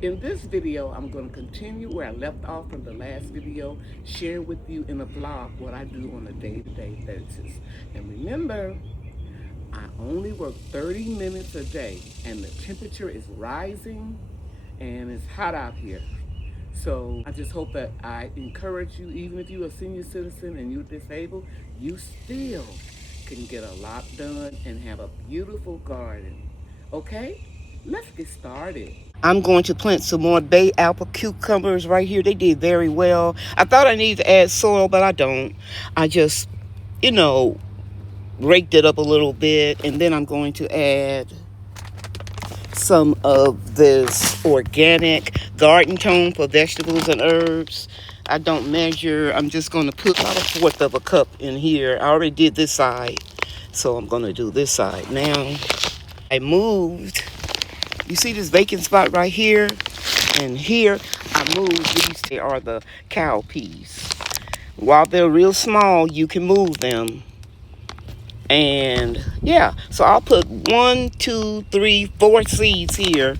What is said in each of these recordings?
In this video, I'm going to continue where I left off from the last video, sharing with you in a vlog what I do on a day-to-day basis. And remember, I only work 30 minutes a day, and the temperature is rising, and it's hot out here. So I just hope that I encourage you, even if you're a senior citizen and you're disabled, you still can get a lot done and have a beautiful garden. Okay, let's get started. I'm going to plant some more bay apple cucumbers right here. They did very well. I thought I needed to add soil, but I don't. I just, you know, raked it up a little bit, and then I'm going to add some of this organic garden tone for vegetables and herbs. I don't measure. I'm just going to put about a fourth of a cup in here. I already did this side, so I'm going to do this side now. I moved. You see this vacant spot right here? And here, I moved these. They are the cow peas. While they're real small, you can move them. And yeah, so I'll put 1, 2, 3, 4 seeds here,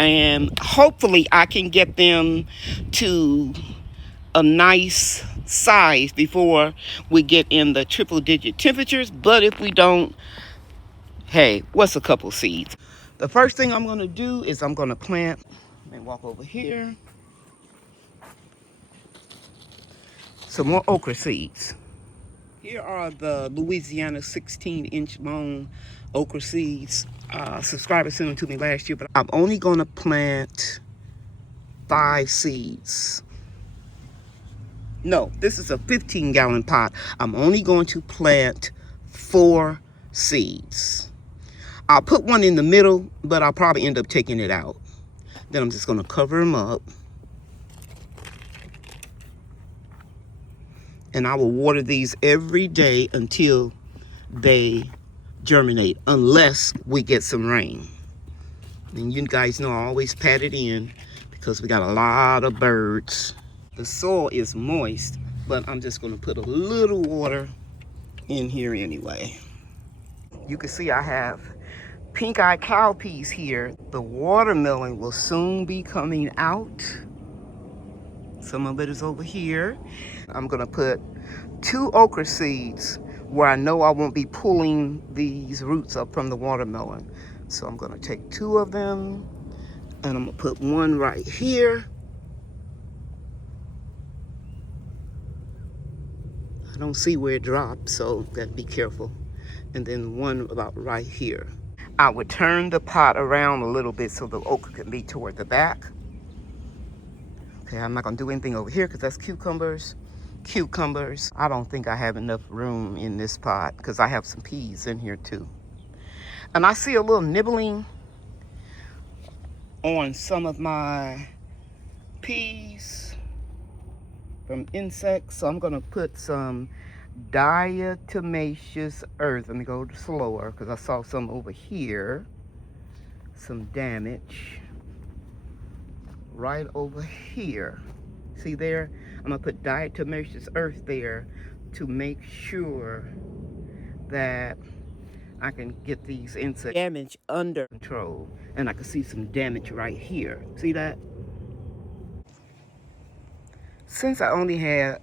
and hopefully I can get them to a nice size before we get in the triple digit temperatures. But if we don't, hey, what's a couple seeds? The first thing I'm going to do is I'm going to plant, let me walk over here, some more okra seeds. Here are the Louisiana 16-inch long okra seeds. Subscribers sent them to me last year, but I'm only going to plant 5 seeds. No, this is a 15-gallon pot. I'm only going to plant 4 seeds. I'll put one in the middle, but I'll probably end up taking it out. Then I'm just going to cover them up. And I will water these every day until they germinate, unless we get some rain. And you guys know I always pat it in because we got a lot of birds. The soil is moist, but I'm just going to put a little water in here anyway. You can see I have pink-eyed cow peas here. The watermelon will soon be coming out. Some of it is over here. I'm going to put 2 okra seeds where I know I won't be pulling these roots up from the watermelon. So I'm going to take 2 of them, and I'm going to put one right here. I don't see where it dropped, so got to be careful. And then one about right here. I would turn the pot around a little bit so the okra can be toward the back. Okay, I'm not going to do anything over here because that's cucumbers. Cucumbers. I don't think I have enough room in this pot because I have some peas in here too. And I see a little nibbling on some of my peas from insects. So I'm going to put some diatomaceous earth. Let me go slower because I saw some over here. Some damage. Right over here. See there? I'm going to put diatomaceous earth there to make sure that I can get these insect damage under control. And I can see some damage right here. See that? Since I only had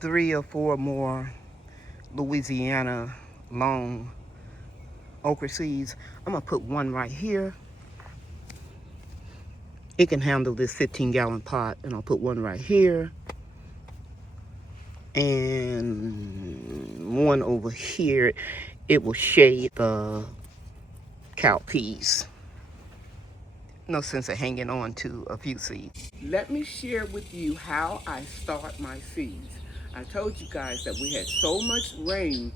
3 or 4 more Louisiana long okra seeds, I'm going to put one right here. It can handle this 15-gallon pot, and I'll put one right here. And one over here. It will shade the cow peas. No sense of hanging on to a few seeds. Let me share with you how I start my seeds. I told you guys that we had so much rain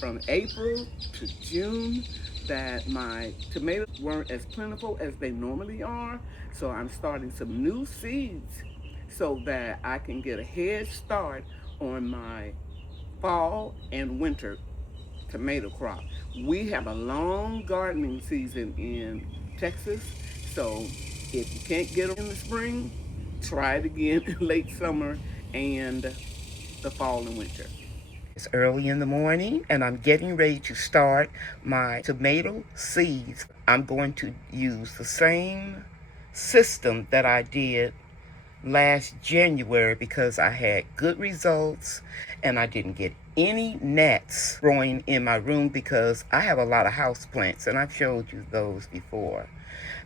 from April to June that my tomatoes weren't as plentiful as they normally are. So I'm starting some new seeds so that I can get a head start on my fall and winter tomato crop. We have a long gardening season in Texas, so if you can't get them in the spring, try it again in late summer and the fall and winter. It's early in the morning and I'm getting ready to start my tomato seeds. I'm going to use the same system that I did last January because I had good results and I didn't get any gnats growing in my room because I have a lot of houseplants and I've showed you those before.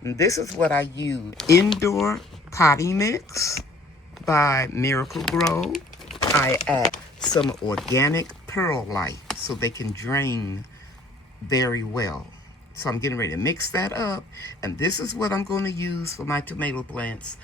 And this is what I use. Indoor potting mix by Miracle Grow. I add some organic perlite so they can drain very well. So I'm getting ready to mix that up, and this is what I'm going to use for my tomato plants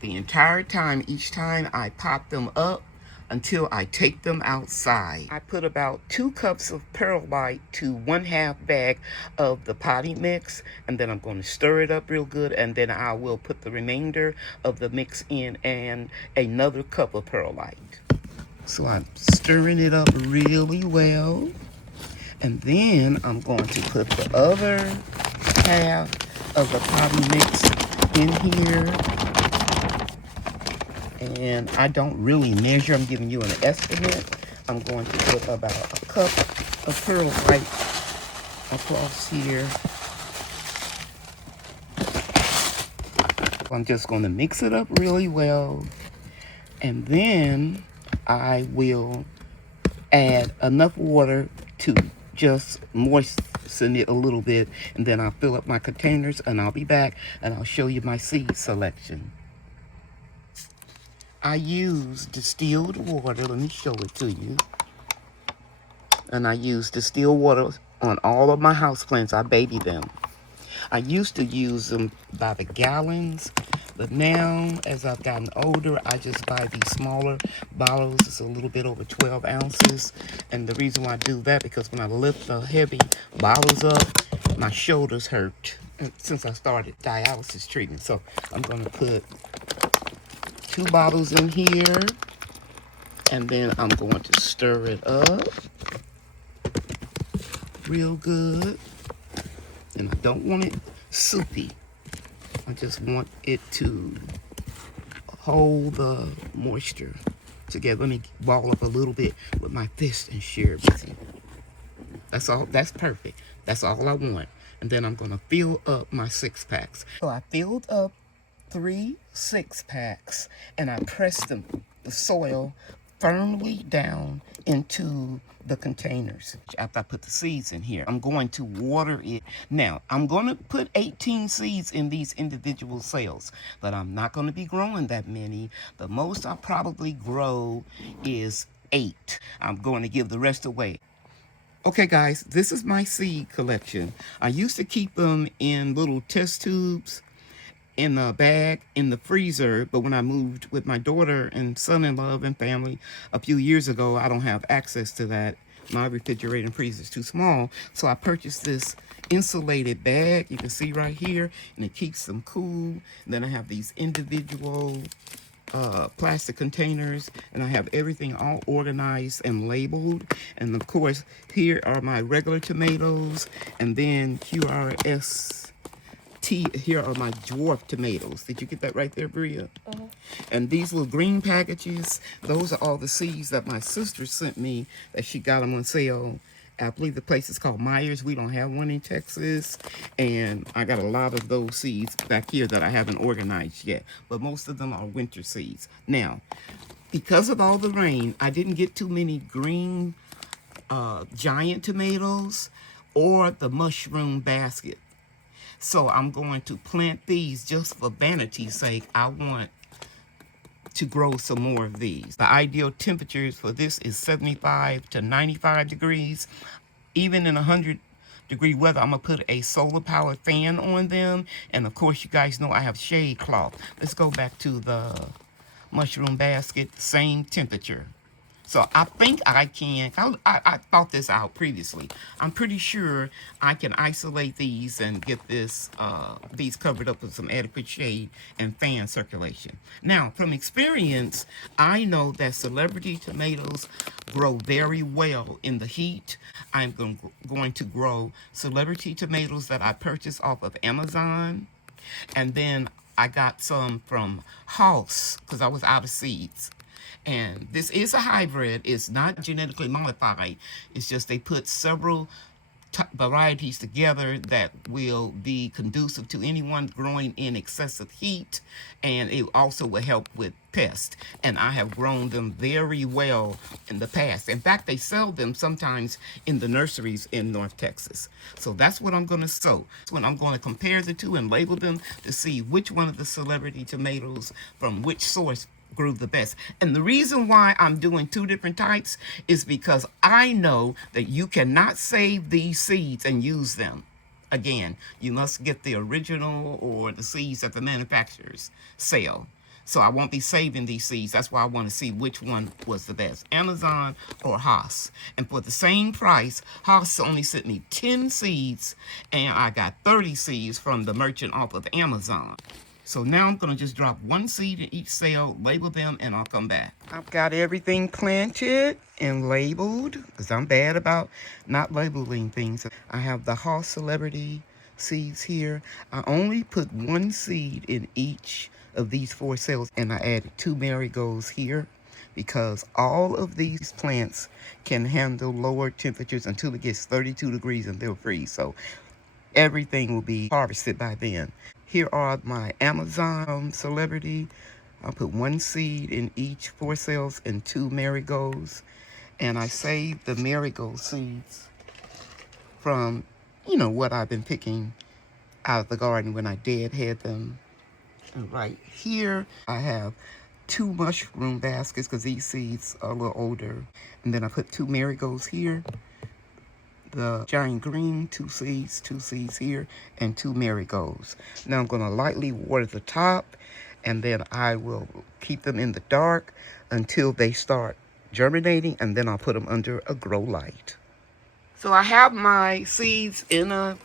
the entire time, each time I pot them up until I take them outside. I put about 2 cups of perlite to 1/2 bag of the potting mix, and then I'm going to stir it up real good, and then I will put the remainder of the mix in and another cup of perlite. So I'm stirring it up really well. And then I'm going to put the other half of the potting mix in here. And I don't really measure, I'm giving you an estimate. I'm going to put about a cup of perlite across here. I'm just going to mix it up really well. And then I will add enough water to just moisten it a little bit, and then I'll fill up my containers and I'll be back and I'll show you my seed selection. I use distilled water. Let me show it to you. And I use distilled water on all of my houseplants. I baby them. I used to use them by the gallons, but now as I've gotten older, I just buy these smaller bottles. It's a little bit over 12 ounces. And the reason why I do that, because when I lift the heavy bottles up, my shoulders hurt since I started dialysis treatment. So I'm going to put 2 bottles in here, and then I'm going to stir it up real good. And I don't want it soupy. I just want it to hold the moisture together. Let me ball up a little bit with my fist and share it with you. That's all. That's perfect. That's all I want. And then I'm going to fill up my 6-packs. So I filled up 3 6-packs, and I pressed the soil firmly down into the containers. After I put the seeds in here, I'm going to water it. Now, I'm going to put 18 seeds in these individual cells, but I'm not going to be growing that many. The most I'll probably grow is 8. I'm going to give the rest away. Okay, guys, this is my seed collection. I used to keep them in little test tubes in a bag in the freezer, but when I moved with my daughter and son-in-law and family a few years ago, I don't have access to that. My refrigerator and freezer is too small, so I purchased this insulated bag you can see right here, and it keeps them cool. And then I have these individual plastic containers, and I have everything all organized and labeled. And of course, here are my regular tomatoes, and then here are my dwarf tomatoes. Did you get that right there, Bria? And these little green packages, those are all the seeds that my sister sent me that she got them on sale. I believe the place is called Myers. We don't have one in Texas. And I got a lot of those seeds back here that I haven't organized yet. But most of them are winter seeds. Now, because of all the rain, I didn't get too many green giant tomatoes or the mushroom basket. So I'm going to plant these just for vanity's sake. I want to grow some more of these. The ideal temperatures for this is 75 to 95 degrees. Even in 100-degree weather, I'm going to put a solar-powered fan on them. And, of course, you guys know I have shade cloth. Let's go back to the mushroom basket, same temperature. So I think I can, I thought this out previously. I'm pretty sure I can isolate these and get these covered up with some adequate shade and fan circulation. Now, from experience, I know that celebrity tomatoes grow very well in the heat. I'm going to grow celebrity tomatoes that I purchased off of Amazon. And then I got some from House because I was out of seeds. And this is a hybrid. It's not genetically modified. It's just they put several varieties together that will be conducive to anyone growing in excessive heat, and it also will help with pests. And I have grown them very well in the past. In fact, they sell them sometimes in the nurseries in North Texas. So that's what I'm going to sow. When I'm going to compare the two and label them to see which one of the celebrity tomatoes from which source grew the best. And the reason why I'm doing two different types is because I know that you cannot save these seeds and use them again. You must get the original or the seeds that the manufacturers sell. So I won't be saving these seeds. That's why I want to see which one was the best, Amazon or Haas. And for the same price, Haas only sent me 10 seeds, and I got 30 seeds from the merchant off of Amazon. So now I'm going to just drop one seed in each cell, label them, and I'll come back. I've got everything planted and labeled because I'm bad about not labeling things. I have the Haas Celebrity seeds here. I only put one seed in each of these 4 cells, and I added 2 marigolds here because all of these plants can handle lower temperatures until it gets 32 degrees and they'll freeze. So everything will be harvested by then. Here are my Amazon Celebrity. I'll put 1 seed in each 4 cells and 2 marigolds. And I saved the marigold seeds from, what I've been picking out of the garden when I deadhead them. And right here, I have 2 mushroom baskets because these seeds are a little older. And then I put 2 marigolds here. The giant green, 2 seeds here, and 2 marigolds. Now I'm going to lightly water the top, and then I will keep them in the dark until they start germinating, and then I'll put them under a grow light. So I have my seeds in a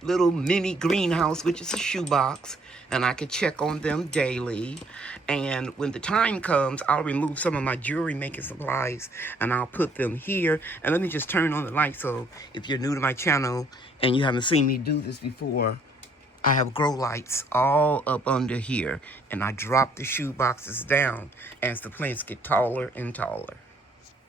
little mini greenhouse, which is a shoebox, and I can check on them daily. And when the time comes, I'll remove some of my jewelry making supplies and I'll put them here. And let me just turn on the light, so if you're new to my channel and you haven't seen me do this before, I have grow lights all up under here, and I drop the shoe boxes down as the plants get taller and taller.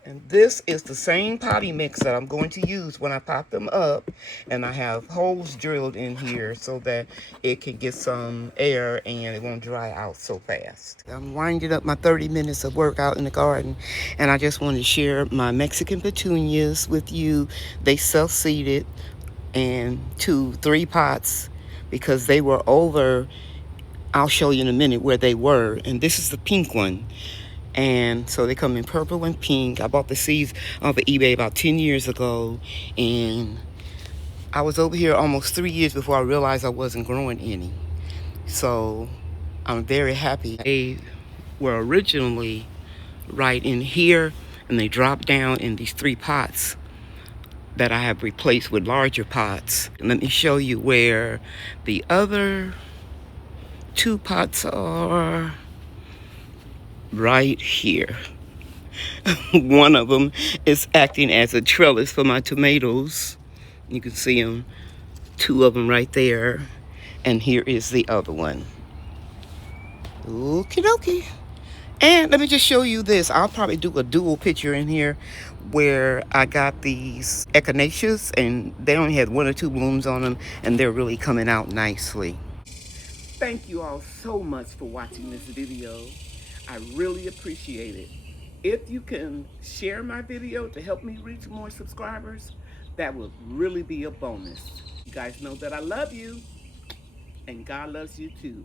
And this is the same potting mix that I'm going to use when I pop them up. And I have holes drilled in here so that it can get some air and it won't dry out so fast. I'm winding up my 30 minutes of work out in the garden. And I just want to share my Mexican petunias with you. They self-seeded in 3 pots because they were over. I'll show you in a minute where they were. And this is the pink one. And so they come in purple and pink. I bought the seeds off of eBay about 10 years ago. And I was over here almost 3 years before I realized I wasn't growing any. So I'm very happy. They were originally right in here, and they dropped down in these 3 pots that I have replaced with larger pots. And let me show you where the other 2 pots are. Right here. One of them is acting as a trellis for my tomatoes. You can see them, 2 of them right there. And here is the other one. Okie dokie. And let me just show you this. I'll probably do a dual picture in here where I got these echinaceas, and they only had 1 or 2 blooms on them, and they're really coming out nicely. Thank you all so much for watching this video. I really appreciate it. If you can share my video to help me reach more subscribers, that would really be a bonus. You guys know that I love you, and God loves you too.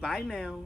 Bye now.